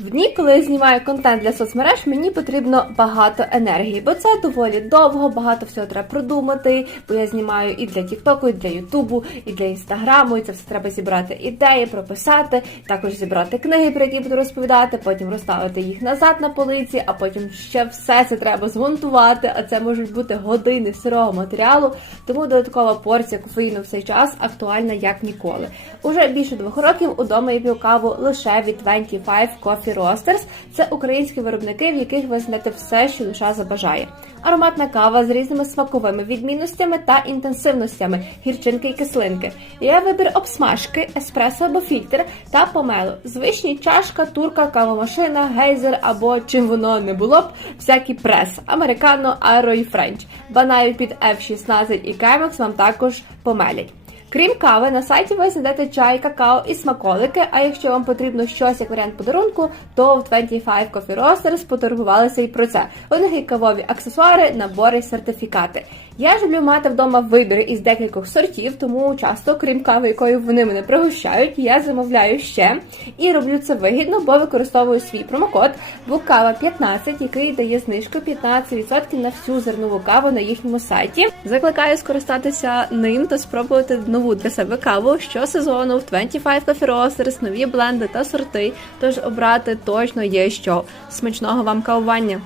В дні, коли я знімаю контент для соцмереж, мені потрібно багато енергії, бо це доволі довго, багато всього треба продумати. Бо я знімаю і для Тіктоку, і для Ютубу, і для інстаграму. І це все треба зібрати ідеї, прописати, також зібрати книги, про які буду розповідати, потім розставити їх назад на полиці, а потім ще все це треба змонтувати. А це можуть бути години сирого матеріалу. Тому додаткова порція кофеїну в цей час актуальна як ніколи. Уже більше двох років удома я п'ю каву лише від 25 Coffee Roasters. Це українські виробники, в яких ви знайдете все, що душа забажає. Ароматна кава з різними смаковими відмінностями та інтенсивностями, гірчинки і кислинки. Є вибір обсмажки, еспресо або фільтр та помелу. Звичні чашка, турка, кавомашина, гейзер або чим воно не було б, всякий прес, американо, аеро і френч. Банаю під F16 і Chemex вам також помелять. Крім кави, на сайті ви знайдете чай, какао і смаколики. А якщо вам потрібно щось як варіант подарунку, то в 25 Coffee Roasters поторгувалися і про це. У них є кавові аксесуари, набори, сертифікати. Я ж люблю мати вдома вибір із декількох сортів, тому часто, крім кави, якою вони мене пригощають, я замовляю ще і роблю це вигідно, бо використовую свій промокод Букава 15, який дає знижку 15% на всю зернову каву на їхньому сайті. Закликаю скористатися ним та спробувати нову для себе каву щосезону в 25 Coffee Roasters, нові бленди та сорти. Тож обрати точно є що. Смачного вам кавування!